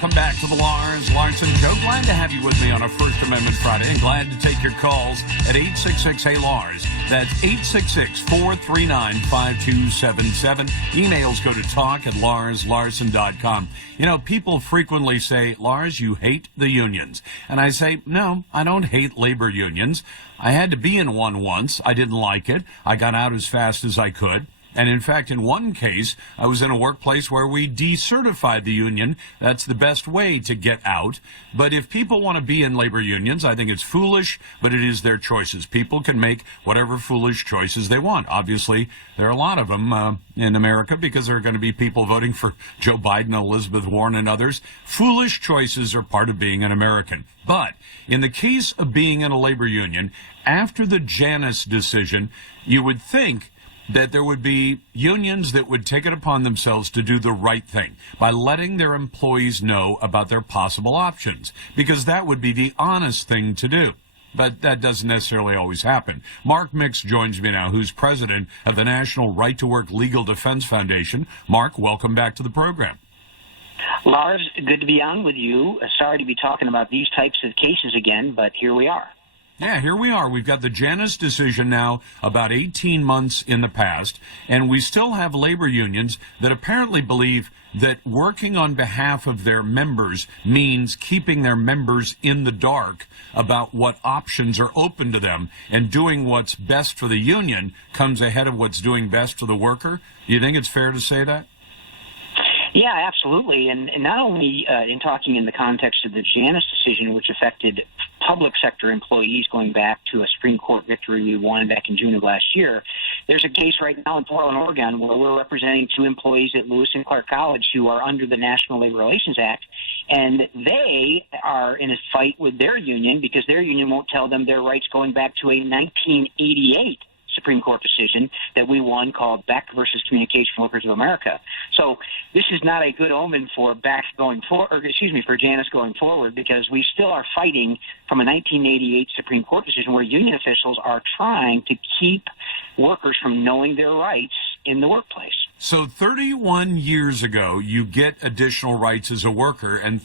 Welcome back to the Larson Show. Glad to have you with me on a First Amendment Friday, and glad to take your calls at 866-HEY-LARS. That's 866-439-5277. Emails go to talk@larson.com. You know, people frequently say, Lars, you hate the unions. And I say, no, I don't hate labor unions. I had to be in one once. I didn't like it. I got out as fast as I could. And in fact, in one case, I was in a workplace where we decertified the union. That's the best way to get out. But if people want to be in labor unions, I think it's foolish, but it is their choices. People can make whatever foolish choices they want. Obviously, there are a lot of them in America because there are going to be people voting for Joe Biden, Elizabeth Warren, and others. Foolish choices are part of being an American. But in the case of being in a labor union, after the Janus decision, you would think that there would be unions that would take it upon themselves to do the right thing by letting their employees know about their possible options, because that would be the honest thing to do. But that doesn't necessarily always happen. Mark Mix joins me now, who's president of the National Right to Work Legal Defense Foundation. Mark, welcome back to the program. Lars, good to be on with you. Sorry to be talking about these types of cases again, but here we are. Yeah, here we are. We've got the Janus decision now about 18 months in the past, and we still have labor unions that apparently believe that working on behalf of their members means keeping their members in the dark about what options are open to them, and doing what's best for the union comes ahead of what's doing best for the worker. Do you think it's fair to say that? Yeah, absolutely. And not only in talking in the context of the Janus decision, which affected public sector employees going back to a Supreme Court victory we won back in June of last year, there's a case right now in Portland, Oregon, where we're representing two employees at Lewis and Clark College who are under the National Labor Relations Act, and they are in a fight with their union because their union won't tell them their rights going back to a 1988 Supreme Court decision that we won called Beck versus Communication Workers of America. So this is not a good omen for Beck going forward, for Janus going forward, because we still are fighting from a 1988 Supreme Court decision where union officials are trying to keep workers from knowing their rights in the workplace. So 31 years ago, you get additional rights as a worker, and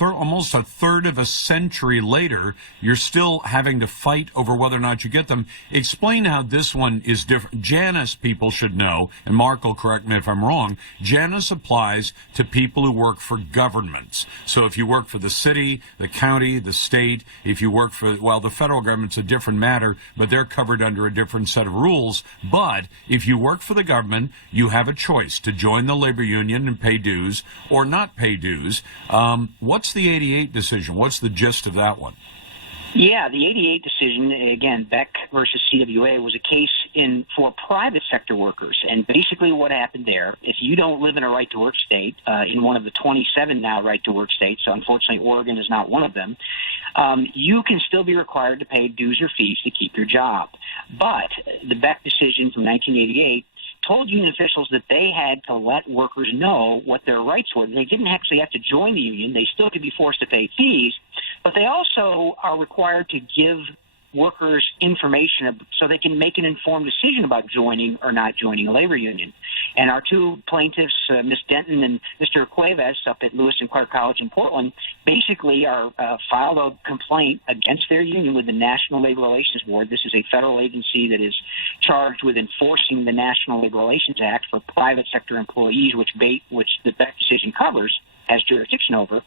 almost a third of a century later, you're still having to fight over whether or not you get them. Explain how this one is different. Janus, people should know, and Mark will correct me if I'm wrong, Janus applies to people who work for governments. So if you work for the city, the county, the state, if you work for, well, the federal government's a different matter, but they're covered under a different set of rules. But if you work for the government, you have a choice to join the labor union and pay dues or not pay dues. What's the 88 decision? What's the gist of that one? Yeah, the 88 decision, again, Beck versus CWA, was a case for private sector workers. And basically what happened there, if you don't live in a right-to-work state, in one of the 27 now right-to-work states, so unfortunately Oregon is not one of them, you can still be required to pay dues or fees to keep your job. But the Beck decision from 1988 told union officials that they had to let workers know what their rights were. They didn't actually have to join the union. They still could be forced to pay fees, but they also are required to give workers information so they can make an informed decision about joining or not joining a labor union. And our two plaintiffs, Ms. Denton and Mr. Cuevas up at Lewis and Clark College in Portland, basically filed a complaint against their union with the National Labor Relations Board. This is a federal agency that is charged with enforcing the National Labor Relations Act for private sector employees, which the Beck decision covers, has jurisdiction over.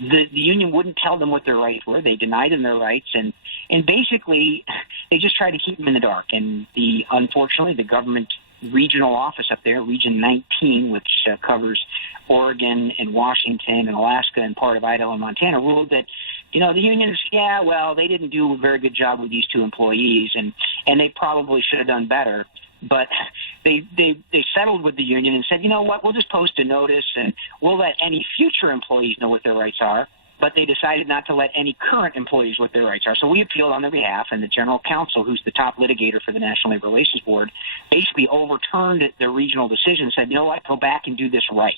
The union wouldn't tell them what their rights were. They denied them their rights, and basically they just tried to keep them in the dark. And unfortunately, the government regional office up there, Region 19, which covers Oregon and Washington and Alaska and part of Idaho and Montana, ruled that, the unions, they didn't do a very good job with these two employees, and they probably should have done better. But they settled with the union and said, you know what, we'll just post a notice and we'll let any future employees know what their rights are. But they decided not to let any current employees what their rights are. So we appealed on their behalf, and the general counsel, who's the top litigator for the National Labor Relations Board, basically overturned the regional decision and said, you know what, go back and do this right.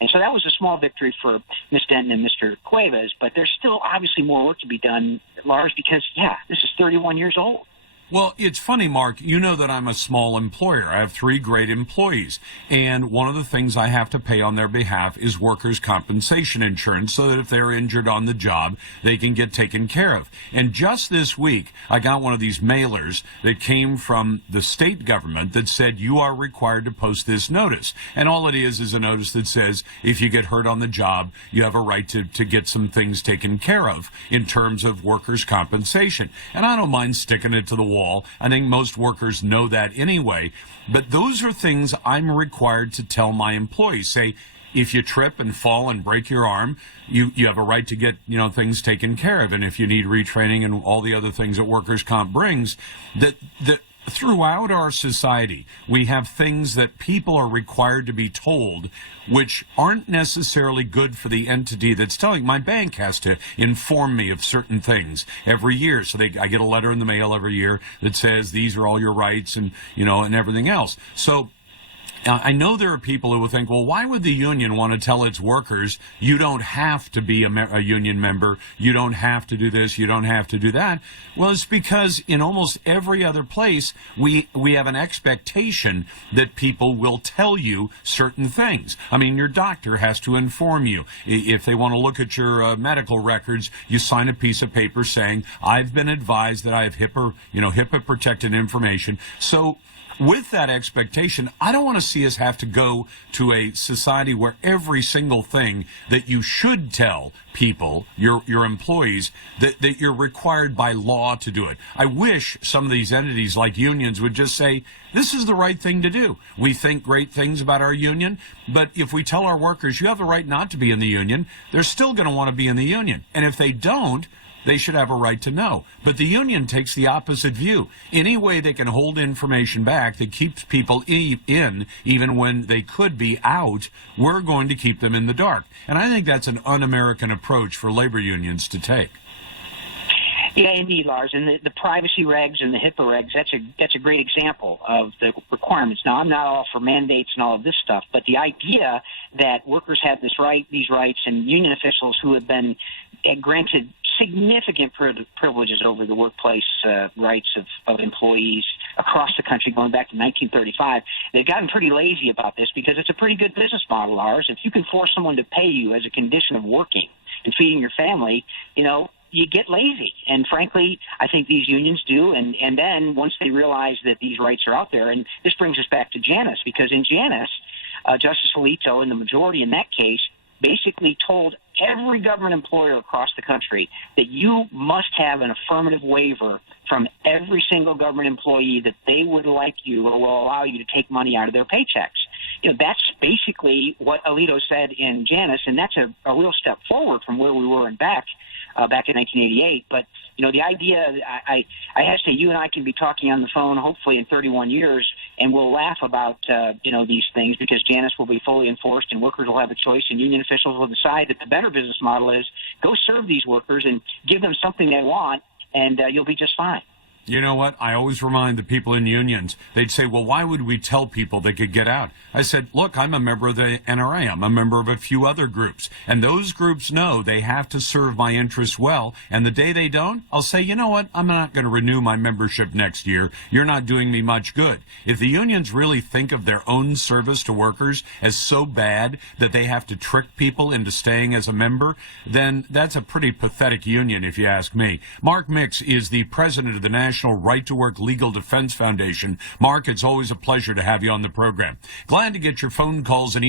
And so that was a small victory for Ms. Denton and Mr. Cuevas, but there's still obviously more work to be done, Lars, because, this is 31 years old. Well, it's funny, Mark. You know that I'm a small employer. I have 3 great employees. And one of the things I have to pay on their behalf is workers' compensation insurance so that if they're injured on the job, they can get taken care of. And just this week, I got one of these mailers that came from the state government that said you are required to post this notice. And all it is a notice that says if you get hurt on the job, you have a right to get some things taken care of in terms of workers' compensation. And I don't mind sticking it to the wall. I think most workers know that anyway, but those are things I'm required to tell my employees. Say, if you trip and fall and break your arm, you have a right to get, things taken care of. And if you need retraining and all the other things that workers' comp brings, that throughout our society, we have things that people are required to be told which aren't necessarily good for the entity that's telling. My bank has to inform me of certain things every year. So I get a letter in the mail every year that says these are all your rights and, and everything else. So I know there are people who will think, well, why would the union want to tell its workers, you don't have to be a union member, you don't have to do this, you don't have to do that? Well, it's because in almost every other place, we have an expectation that people will tell you certain things. I mean, your doctor has to inform you. If they want to look at your medical records, you sign a piece of paper saying, I've been advised that I have HIPAA-protected information. So with that expectation, I don't want to see us have to go to a society where every single thing that you should tell people, your employees, that you're required by law to do it. I wish some of these entities like unions would just say, this is the right thing to do. We think great things about our union, but if we tell our workers, you have the right not to be in the union, they're still going to want to be in the union. And if they don't, they should have a right to know. But the union takes the opposite view. Any way they can hold information back that keeps people in, even when they could be out, we're going to keep them in the dark. And I think that's an un-American approach for labor unions to take. Yeah, indeed, Lars. And the privacy regs and the HIPAA regs, that's a great example of the requirements. Now, I'm not all for mandates and all of this stuff, but the idea that workers have these rights, and union officials who have been granted significant privileges over the workplace rights of employees across the country going back to 1935. They've gotten pretty lazy about this because it's a pretty good business model, Lars. If you can force someone to pay you as a condition of working and feeding your family, you get lazy. And frankly, I think these unions do. And then once they realize that these rights are out there, and this brings us back to Janus, because in Janus, Justice Alito, and the majority in that case, basically told every government employer across the country that you must have an affirmative waiver from every single government employee that they would like you or will allow you to take money out of their paychecks. That's basically what Alito said in Janus, and that's a real step forward from where we were in Beck in 1988. But, the idea, I have to say, you and I can be talking on the phone, hopefully in 31 years, and we'll laugh about, these things because Janus will be fully enforced and workers will have a choice, and union officials will decide that the better business model is go serve these workers and give them something they want, and you'll be just fine. You know what? I always remind the people in unions, they'd say, well, why would we tell people they could get out? I said, look, I'm a member of the NRA. I'm a member of a few other groups. And those groups know they have to serve my interests well. And the day they don't, I'll say, you know what? I'm not going to renew my membership next year. You're not doing me much good. If the unions really think of their own service to workers as so bad that they have to trick people into staying as a member, then that's a pretty pathetic union, if you ask me. Mark Mix is the president of the National Right to Work Legal Defense Foundation. Mark, it's always a pleasure to have you on the program. Glad to get your phone calls and